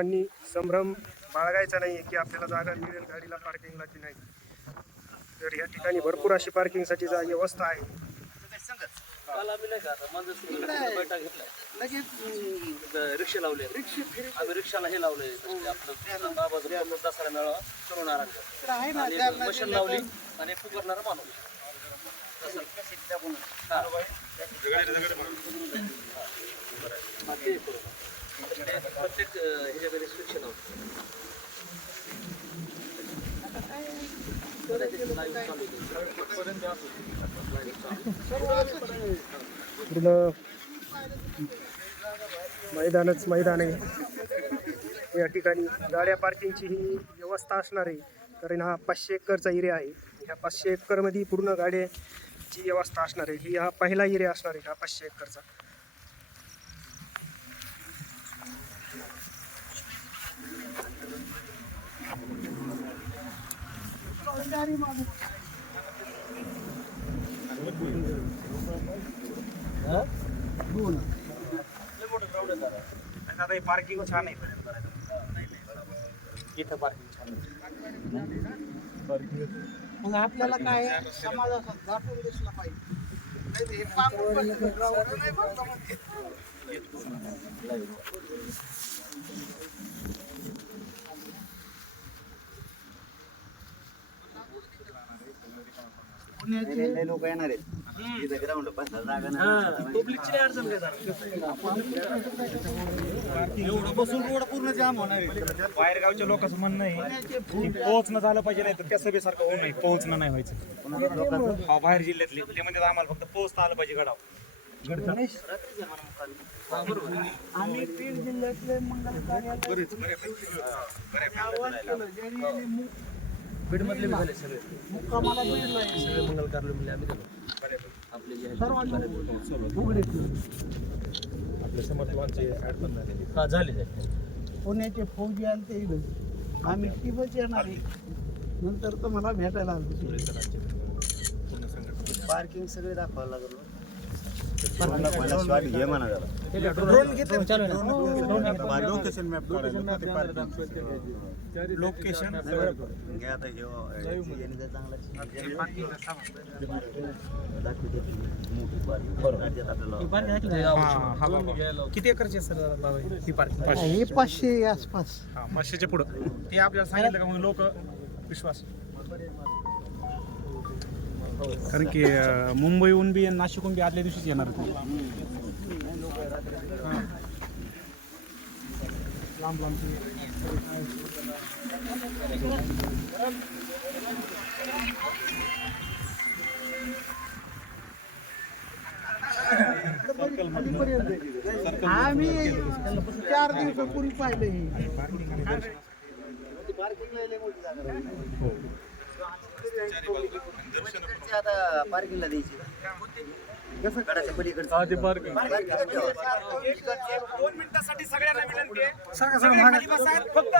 सर्वांनी संभ्रम बाळगायचा नाही की आपल्याला जागा मिळेल गाडीला पार्किंगला की नाही तर या ठिकाणी भरपूर अशी पार्किंगसाठी जा व्यवस्था आहे नाही का माझं लगेच रिक्षा लावले रिक्षा आम्ही रिक्षाला हे लावले आपलं बाबाचं दसरा मेळावा करून आणि मशीन लावली आणि फुकरणारा माणूस हा. प्रत्येक मैदानच मैदान आहे. या ठिकाणी गाड्या पार्किंगची ही व्यवस्था असणार आहे. कारण हा पाचशे एकरचा एरिया आहे. ह्या पाचशे एकरमध्ये पूर्ण गाड्याची व्यवस्था असणार आहे. ही हा पहिला एरिया असणार आहे हा पाचशे एकरचा. आता पार्किंग छान आहे? इथं पार्किंग छान मग आपल्याला काय समाजात दाटून दिसला पाहिजे नाही तर हे पांघरून बसलेलं ग्राउंड नाही बरं का म्हणजे. पुण्याचे. लोक येणार आहेत. इथं ग्राउंड बसायला जागा नाही. पब्लिकची नाही अडचण काय झाली? एवढं बसून रोड पूर्ण जाम होणार आहे. बाहेरगावच्या लोकांचं म्हणणं आहे की पोहोचणं झालं पाहिजे नाही तर त्या सभेसारखं होऊ नये पोहोचणं नाही व्हायचं. हा बाहेर जिल्ह्यातले ते म्हणजे आम्हाला फक्त पोहोचता आलं पाहिजे गडाव आम्ही बीड जिल्ह्यातले मंगल कार्यालय बीडमधले बी झाले सगळे. मुक्कामाला बीडला आहे. सगळे मंगल कार्यालय म्हणजे आम्ही गेलो आपले जे आहेत सर्वांनी उघडे केले. आपल्या समर्थवांचे ऍड पण झालेले हा झाले झाले. पुण्याचे फौजी आले ते इथं. आम्ही टीमच येणार आहे. नंतर तर मला भेटायला आलो. पार्किंग सगळे दाखवायला लागलो. शॉट घे म्हणा जरा ड्रोन घेतलं चालू लोकेशन मॅप लोकेशन घे आता ह्यो, याची यांनी जर चांगला दाखवते मोठी parking. राज्यात आपल्याला किती एकरचे सर ही पार्किंग हे पाचशे आसपास. हा पाचशेच्या पुढं. ते आपल्याला सांगितलं का मग लोक? विश्वास. कारण की अं, मुंबईहून बी आणि नाशिकहून बी आदल्या दिवशीच येणार होते. हा. लांब लांबची आम्ही चार दिवसापूर्वी पाहिलं हे. आता पार्किंगला द्यायची कसं गडाच्या पलीकडचं दोन मिनिटासाठी सगळ्यांना विनंती आहे. सगळे खाली बसा फक्त